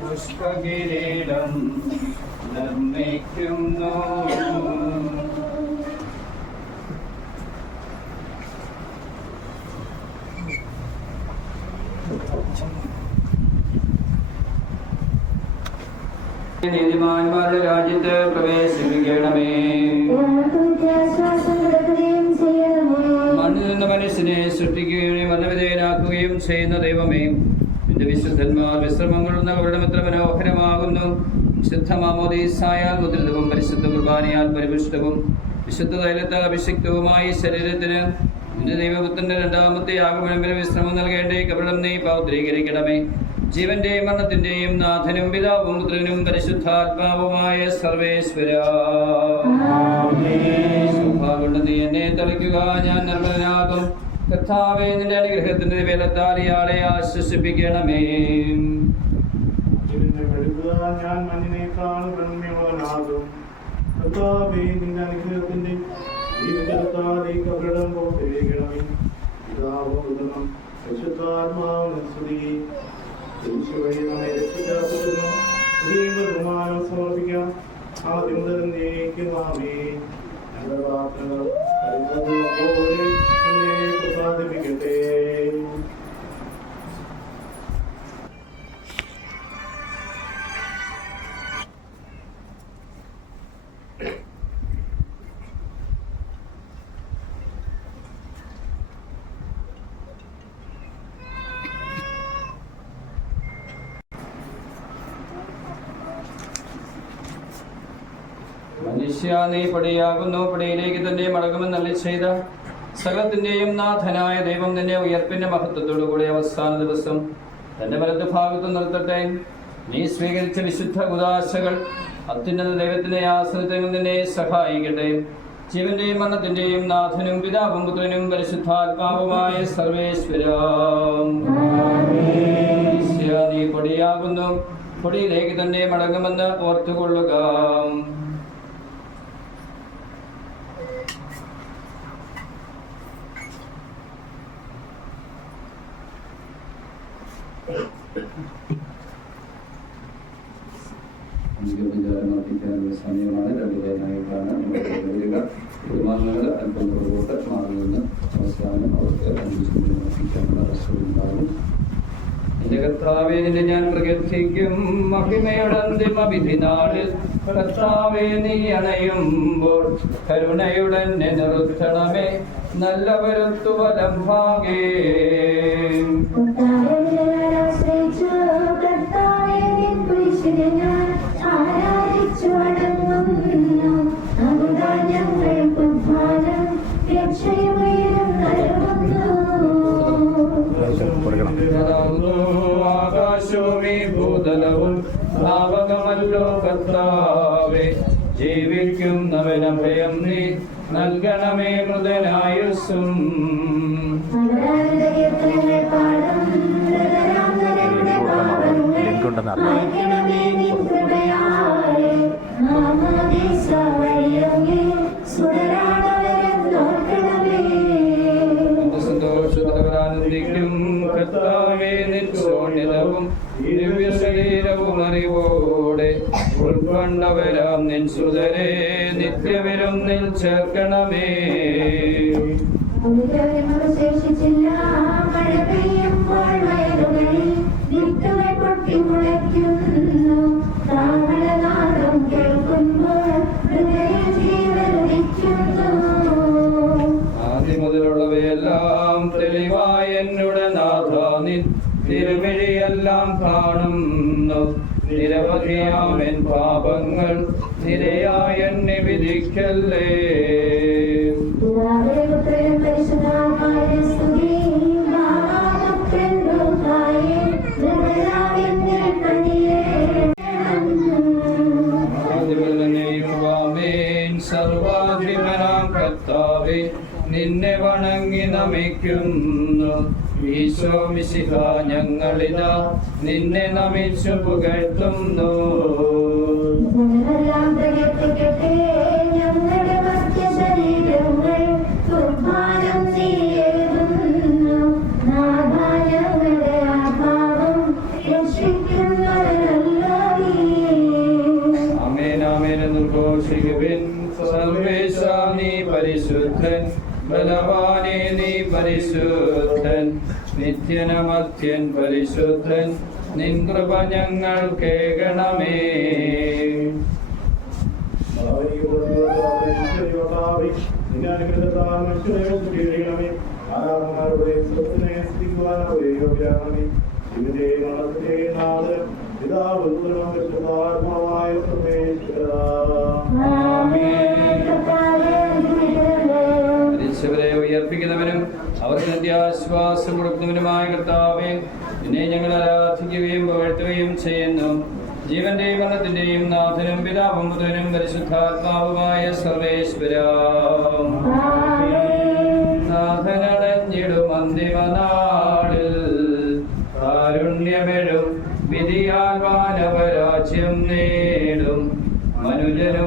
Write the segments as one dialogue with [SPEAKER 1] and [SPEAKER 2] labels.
[SPEAKER 1] പുഷ്പകിരീടം നിർമ്മിക്കുന്നു. നീതിമാന്മാരുടെ രാജ്യത്ത് പ്രവേശിപ്പിക്കണമേ. മനുഷ്യനെ സൃഷ്ടിക്കുകയും വനവിധേയനാക്കുകയും ചെയ്യുന്ന ദൈവമേ നിന്റെ വിശുദ്ധന്മാർ വിശ്രമങ്ങൾ അവരുടെ എത്ര മനോഹരമാകുന്നു. വിശുദ്ധ മാമോദീസായാൽ മുദ്രിതവും പരിശുദ്ധ കുർബാനയാൽ പരിപുഷ്ടവും വിശുദ്ധ തൈലത്താൽ അഭിഷിക്തവുമായി ശരീരത്തിന് നിന്റെ ദൈവപുത്രന്റെ രണ്ടാമത്തെ ആഗമനം വിശ്രമം നൽകേണ്ടേ. കപടം നീ പൗത്രീകരിക്കണമേ. ജീവന്റെയും മരണത്തിന്റെയും നാഥനും പിതാവും പുത്രനും പരിശുദ്ധാത്മാവുമായ സർവേശ്വര. നീ എന്നെ തളിക്കുക. ഞാൻ നിർമ്മലനാകും. കർത്താവേ നിന്റെ അനുഗ്രഹത്തിന്റെ വേലത്താൽ ഇയാളെ ആശ്വസിപ്പിക്കണമേ.
[SPEAKER 2] ഞാൻ മണ്ണിനേക്കാൾ ഈ ആദ്യം
[SPEAKER 1] മനുഷ്യ നീ പടിയാകുന്നു. പടിയിലേക്ക് തന്നെ മടങ്ങുമെന്നല്ല ചെയ്ത സകലത്തിന്റെയും നാഥനായ ദൈവം നിന്നെ ഉയർപ്പിന്റെ മഹത്വത്തോടുകൂടി അവസാന ദിവസം തന്റെ വലത് ഭാഗത്ത് നിർത്തട്ടെ. നീ സ്വീകരിച്ച വിശുദ്ധ ഉദാശകൾ അത്യുന്നത ദൈവത്തിന്റെ ആസനത്തിൽ നിന്നെ സഹായിക്കട്ടെ. ജീവന്റെയും മരണത്തിന്റെയും നാഥനും പിതാവും പുത്രനും പരിശുദ്ധാത്മാവുമായ സർവേശ്വരാ. നീ പൊടിയിലേക്ക് തന്നെ മടങ്ങുമെന്ന് ഓർത്തുകൊള്ളുക. അർപ്പിക്കാനുള്ള സമയമാണ് രണ്ടുപേരായിട്ടാണ് വരിക കുടുംബാംഗങ്ങൾ അല്പം പുറകോട്ട് മാറി അവസാനം അവർക്ക് അർപ്പിക്കാനുള്ള അവസരമുണ്ടാകും എന്റെ ഞാൻ പ്രകീർത്തിക്കും മഹിമയുടെ അന്തിമ കർത്താവേ നീ അണയുമ്പോൾ കരുണയുടെ നിർത്തണമേ നല്ല നല്ലവരുത്തു വലം ഭാഗേ ആകാശവും ഭാവകമല്ലോ കർത്താവേ ജീവിക്കുന്നവനഭയം നീ നൽകണമേ മൃതനായുസ്സും.
[SPEAKER 3] ലിങ്കുണ്ടെന്ന്
[SPEAKER 1] സന്തോഷതവരാനന്ദിക്കും കർത്താവേ നിൻ ദിവ്യ ശരീരവും അറിവോടെ ഉൾക്കൊണ്ടവരാം നിൻ സുതരെ നിൽ ചേർക്കണമേ. നിരവധിയാമെൻ പാപങ്ങൾ നിരയായ എന്നെ വിധിക്കല്ലേ. സർവാധിപനാം കർത്താവെ നിന്നെ വണങ്ങി നമിക്കുന്നു. ഈശോ മിശിഹ ഞങ്ങളിതാ. നിന്നെ നമിച്ചു പുകഴ്ത്തുന്നു. നിത്യനമത്യൻ പരിശുദ്ധൻ നിൻ കൃപ ഞങ്ങൾ കേൾക്കണമേ. ഉയർപ്പിക്കുന്നവരും ഉയർപ്പിക്കുന്നവനും അവർക്ക് നിത്യാശ്വാസം കൊടുക്കുന്നവനുമായ കർത്താവേ നിന്നെ ഞങ്ങൾ ആരാധിക്കുകയും പുകഴ്ത്തുകയും ചെയ്യുന്നു. ജീവന്റെയും മരണത്തിന്റെയും നാഥനും പിതാവും പുത്രനും പരിശുദ്ധാത്മാവുമായ സർവേശ്വര. നാഥനടഞ്ഞിടും അന്തിമനാളിൽ കാരുണ്യമെഴും വിധിയാൽ മാനവരാജ്യം നേടും. മനുജനു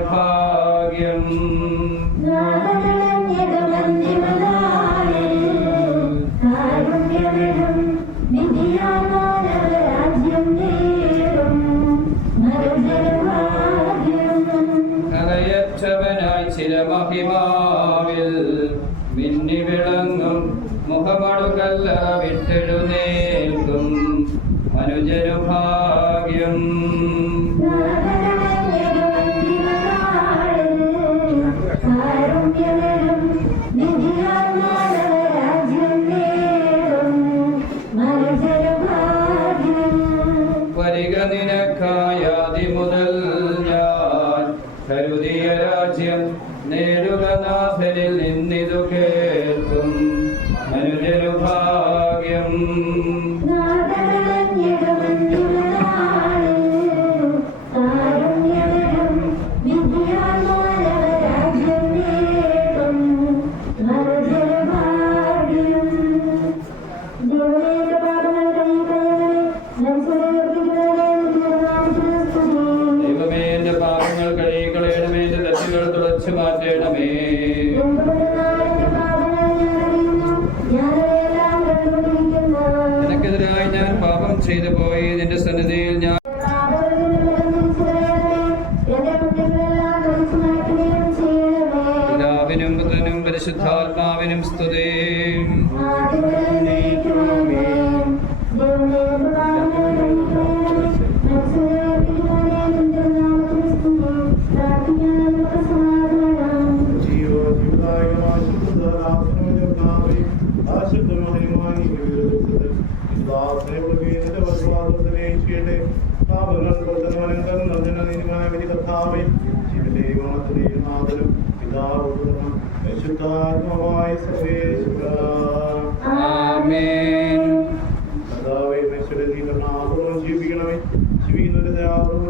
[SPEAKER 1] മഹിമാവിൽ മിന്നി വിളങ്ങും മുഖമടുകല്ല വിട്ടെഴുന്നേൽക്കും മനുജനു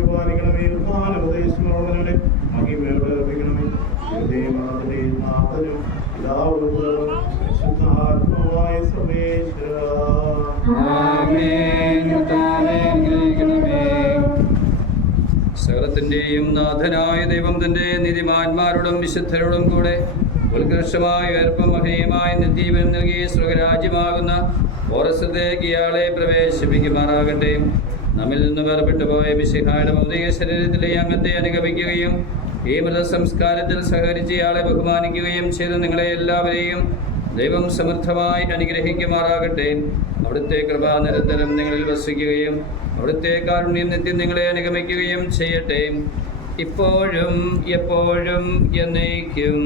[SPEAKER 2] ഉദ്ധാന ഉപദേശങ്ങളുള്ളവരുടെ മഹിമയോടെ അർപ്പിക്കണമേ.
[SPEAKER 1] നാഥനായ ദൈവം തന്റെ നിധിമാന്മാരോടും വിശുദ്ധരോടും കൂടെ ഉത്കൃഷ്ടമായ അല്പം മഹനീയമായ നിജീവനം നൽകി സ്വർഗരാജ്യമാകുന്ന ഓരസത്തേക്ക് ഇയാളെ പ്രവേശിപ്പിക്കുമാറാകട്ടെ. നമ്മിൽ നിന്ന് വേർപെട്ടു പോയ മിശിഹായുടെ ഭൗതിക ശരീരത്തിലെ അംഗത്തെ അനുഗമിക്കുകയും ഈ മൃതസംസ്കാരത്തിൽ സഹകരിച്ച് ഇയാളെ ബഹുമാനിക്കുകയും ചെയ്ത് നിങ്ങളെ എല്ലാവരെയും ദൈവം സമൃദ്ധമായി അനുഗ്രഹിക്കുമാറാകട്ടെ. അവിടുത്തെ കൃപ നിരന്തരം നിങ്ങളിൽ വസിക്കുകയും അവിടുത്തെ കാരുണ്യം നിത്യം നിങ്ങളെ അനുഗമിക്കുകയും ചെയ്യട്ടെ. ഇപ്പോഴും എപ്പോഴും എന്നേക്കും.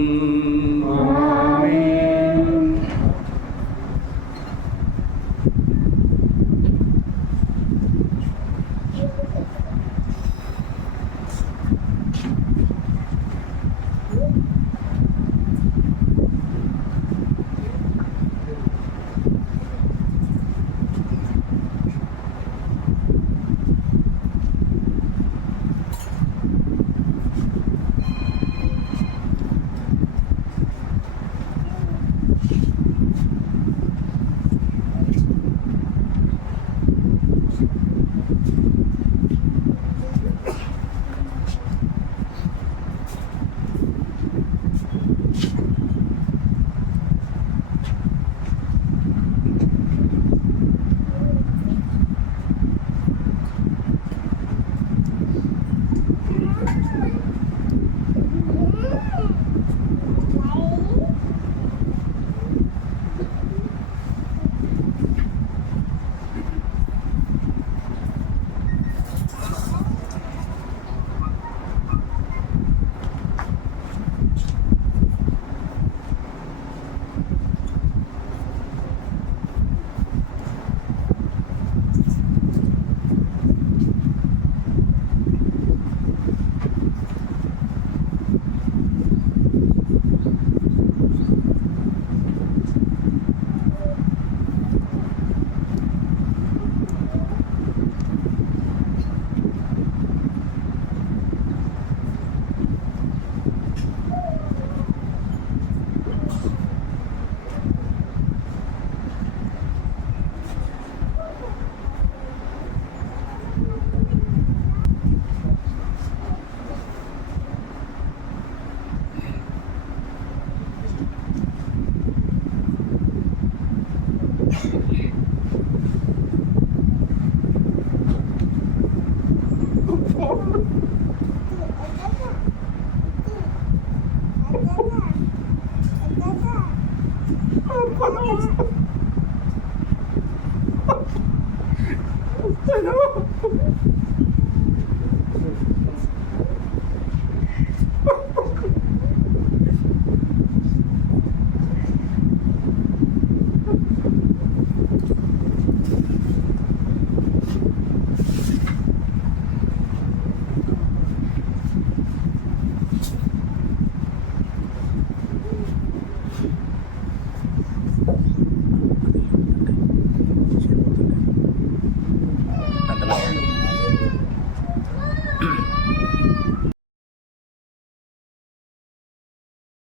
[SPEAKER 2] 啊跑到